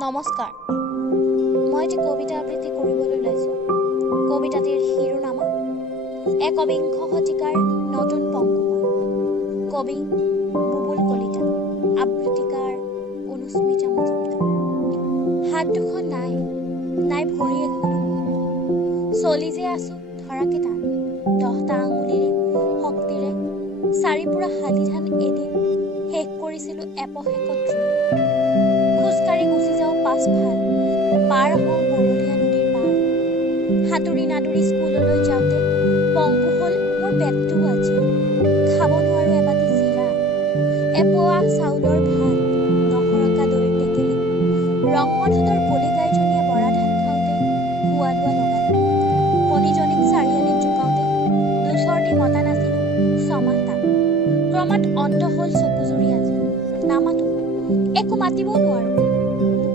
নমস্কাৰ, মই এটি কবিতা আবৃত্তি কৰিবলৈ লৈছোঁ। কবিতাটিৰ শিৰোনামা একবিংশ শতিকাৰ নতুন পংকুময়। কবি বুবুল কলিতা, আবৃত্তিকাৰ অনুস্মিতা মজুমদাৰ। হাত দুখন নাই ভৰি এখনো মোৰ, চলি যে আছোঁ ধৰাকে টান, 10টা আঙুলিৰে শক্তিৰে চাৰিপুৰা শালি ধান এদিন শেষ কৰিছিলোঁ এপশেকত ৰুই। খোজকাঢ়ি গুচি যাওঁ পাছফাল, পাৰ হওঁ বৰলীয়া নদীৰ পাৰ। সাঁতুৰি নাদুৰি স্কুললৈ যাওঁতে পংগু হ'ল মোৰ পেটটো আজি। খাব নোৱাৰোঁ এবাটি জিৰা, এপোৱা চাউলৰ ভাত, নহৰকা দৈৰ টেকেলি। ৰংমনহঁতৰ পলি গাইজনীয়ে বৰা ধান খাওঁতে খোৱা লোৱা লগালোঁ। কণীজনীক চাৰিআলিত জোকাওঁতে দুচৰটি মতা নাছিলোঁ ছমাহ তাক। ক্ৰমাৎ অন্ত হ'ল চকুজুৰি আজি, নামাতো, একো মাতিবও নোৱাৰোঁ।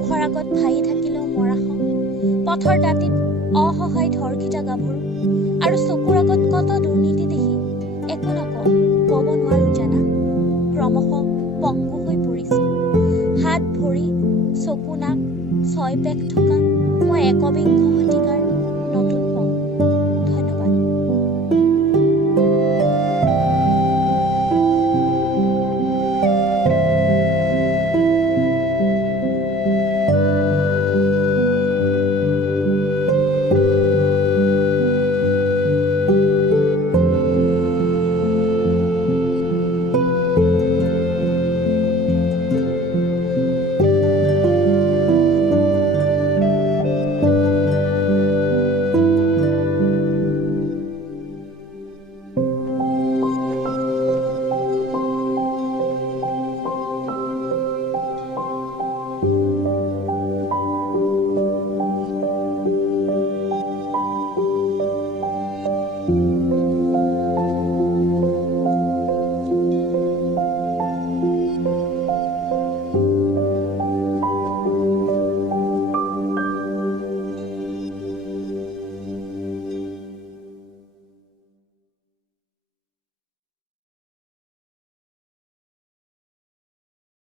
মুখৰ আগত ভাহি থাকিলেও মৰাশ, পথৰ দাঁতিত অসহায় ধৰকিটা গাভৰু, আৰু চকুৰ আগত কত দুৰ্নীতি দেখি একো নকওঁ, ক'ব নোৱাৰোঁ জানা। ক্ৰমশ পংগু হৈ পৰিছোঁ, হাত ভৰি চকু নাক ছয় পেক থকা মই একবিংশ শতিকাৰ নতুন পংগু। ধন্যবাদ।